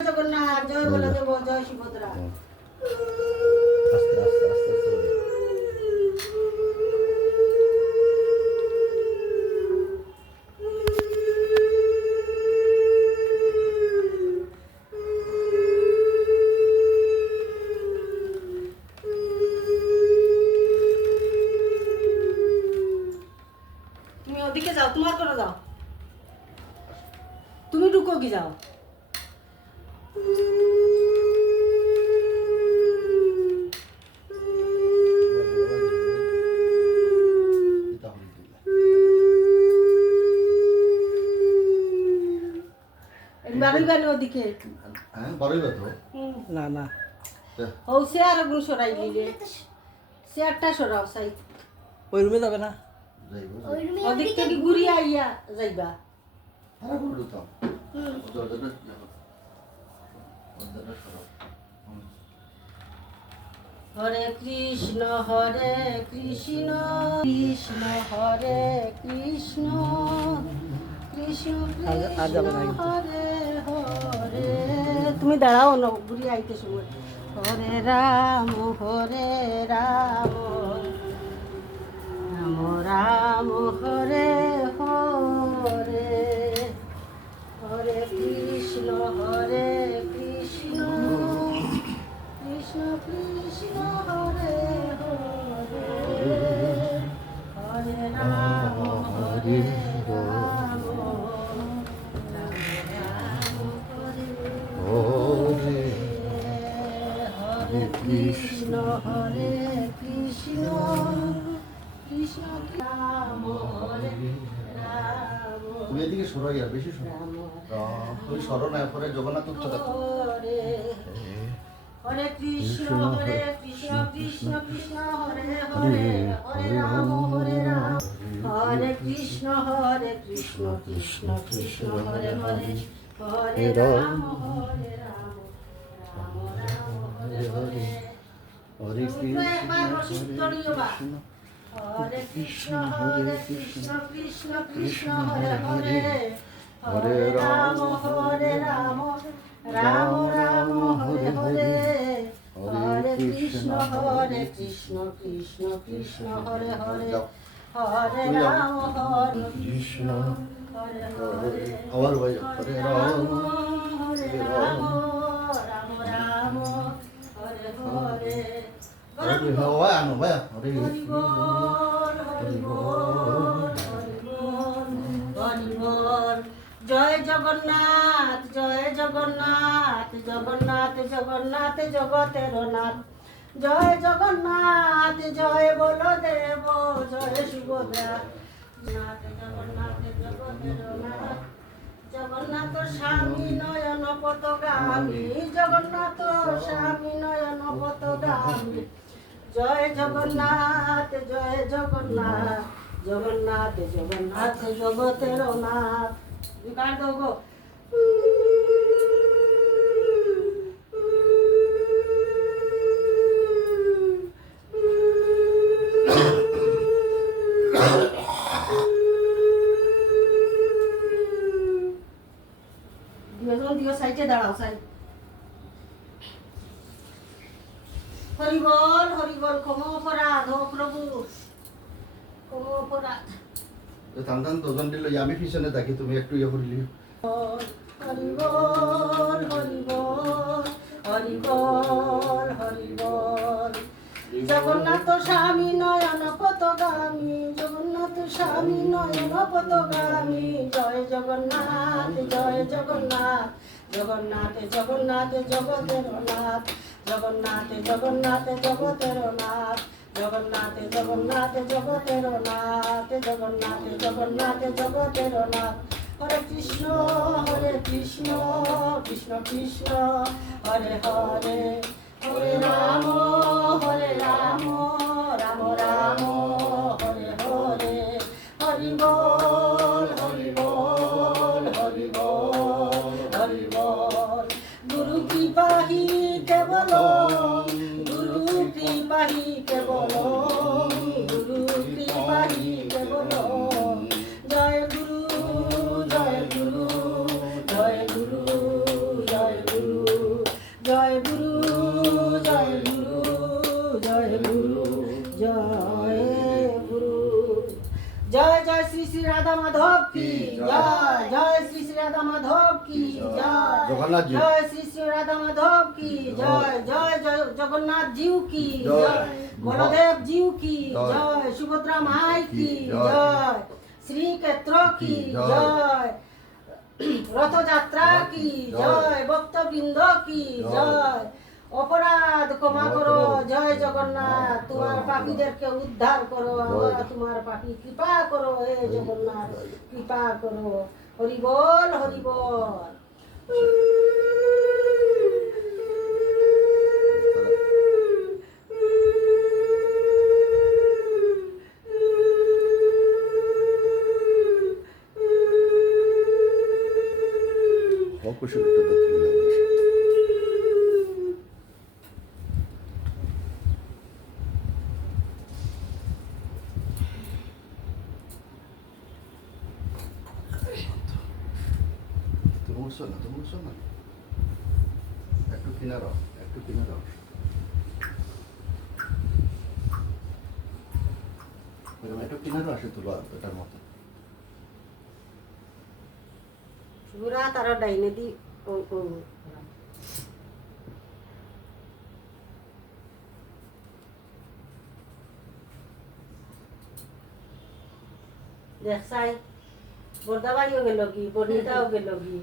জগন্নাথ জয় বলদেব জয় সুভদ্রা। আস্তে আস্তে আস্তে আস্তে বলি। তুমি ওদিকে যাও, তোমার করে যাও, তুমি ঢুকো কি যাও। বাড়ি বাড়ি ওদিকে হ্যাঁ বড়ই বাতো না না ও সে আর গুণ সরাই দিলে সে একটা সরাও সাই ওই রুমে যাবে না। যাইব ওদিক থেকে ঘুরিয়ে আইয়া যাইবা। আরে বড় তো ওদের সরো হরে কৃষ্ণ কৃষ্ণ হরে কৃষ্ণ কৃষ্ণ আর যাবে না কিন্তু। হরে হরে তুমি দাঁড়াও না ঘুরিয়ে আইতে সময় হরে রাম রাম রাম হরে হরে হরে কৃষ্ণ কৃষ্ণ কৃষ্ণ কৃষ্ণ হরে হরে হরে রাম হরে রাম হরে হরে কৃষ্ণ কৃষ্ণ কৃষ্ণ রাম হরে রাম তুমি এদিকে সরো ইয়া বেশি সরো তুমি সরো না পরে জগন্নাথ উচ্চ দেখো হরে হরে কৃষ্ণ কৃষ্ণ কৃষ্ণ হরে হরে হরে রাম হরে কৃষ্ণ কৃষ্ণ কৃষ্ণ হরে হরে হরে রাম রাম রাম হরে হরে হরে একবার রসিদ করিওবা হরে কৃষ্ণ কৃষ্ণ কৃষ্ণ হরে হরে হরে রাম রাম রাম হরে হরে হরে কৃষ্ণ কৃষ্ণ কৃষ্ণ হরে হরে হরে রাম কৃষ্ণ হরে হরে আবার ভাই হরে রাম হরে রাম রাম রাম হরে হরে হরে ভাই আনো ভাই হরে হরি বল হরি বল হরি বল হরি বল জয় জগন্নাথ জগন্নাথ জগন্নাথ জগতের নাথ জয় জগন্নাথ জয় বলদেব জয় সুভদ্রা জগন্নাথ জগতের নাথ জগন্নাথ স্বামী নয়ন পতগামী জগন্নাথ স্বামী নয়ন পতগামী জয় জগন্নাথ জগন্নাথ জগতের নাথ গান দেবো সাইডে দাঁড়াও সাইড হরি বল ক্ষমা অপরাধ ও প্রভু ক্ষমা অপরাধ টান টান দুজন দিল আমি পিছনে থাকি তুমি একটু ইয়ে করলি হরি বল হরি বল জগন্নাথ স্বামী নয়ন পতগামী জগন্নাথ স্বামী নয়ন পতগামী জয় জগন্নাথ জগন্নাথ জগতের নাথ জগন্নাথ জগতের নাথ জগন্নাথ জগতের নাথ হরে কৃষ্ণ কৃষ্ণ কৃষ্ণ হরে হরে হরে রাম রাম রাম হরে হরে হরি বল হরি বল গুরু কৃপাহি কেবল গুরু কৃপাহি কেবল জয় গুরু জয় গুরু জয় গুরু জয় গুরু জয় গুরু জয় গুরু জয় গুরু জয় জয় শ্রী শ্রী রাধা মাধব কি জয় জয় শ্রী শ্রী রাধা মাধব কি জয় জগন্নাথ জি। জয় শ্রী শ্রী রাধা মাধব কি জয় জয় জয় জগন্নাথ জিউ কি জয়। জয় বলদেব জিউ কি জয়। জয় সুভদ্রা মাই কি জয়। জয় শ্রীক্ষেত্র কি জয়। জয় রথযাত্রা কি জয় ভক্তবৃন্দ কি জয় অপরাধ ক্ষমা করো জয় জগন্নাথ তোমার পাপীদেরকে উদ্ধার করো আমরা তোমার পাপী কৃপা করো হে জগন্নাথ কৃপা করো হরি বল হরি বল অকুশলটা তুলে তুমি উঠছো না একটু কিনারাও এরকম একটু কিনারও আসে তুলো এটার মতো পুরা তার ডাইনে দি ও ও দেখছাই বর্দাবাড়িও গেল কি বর্ণিতাও গেল কি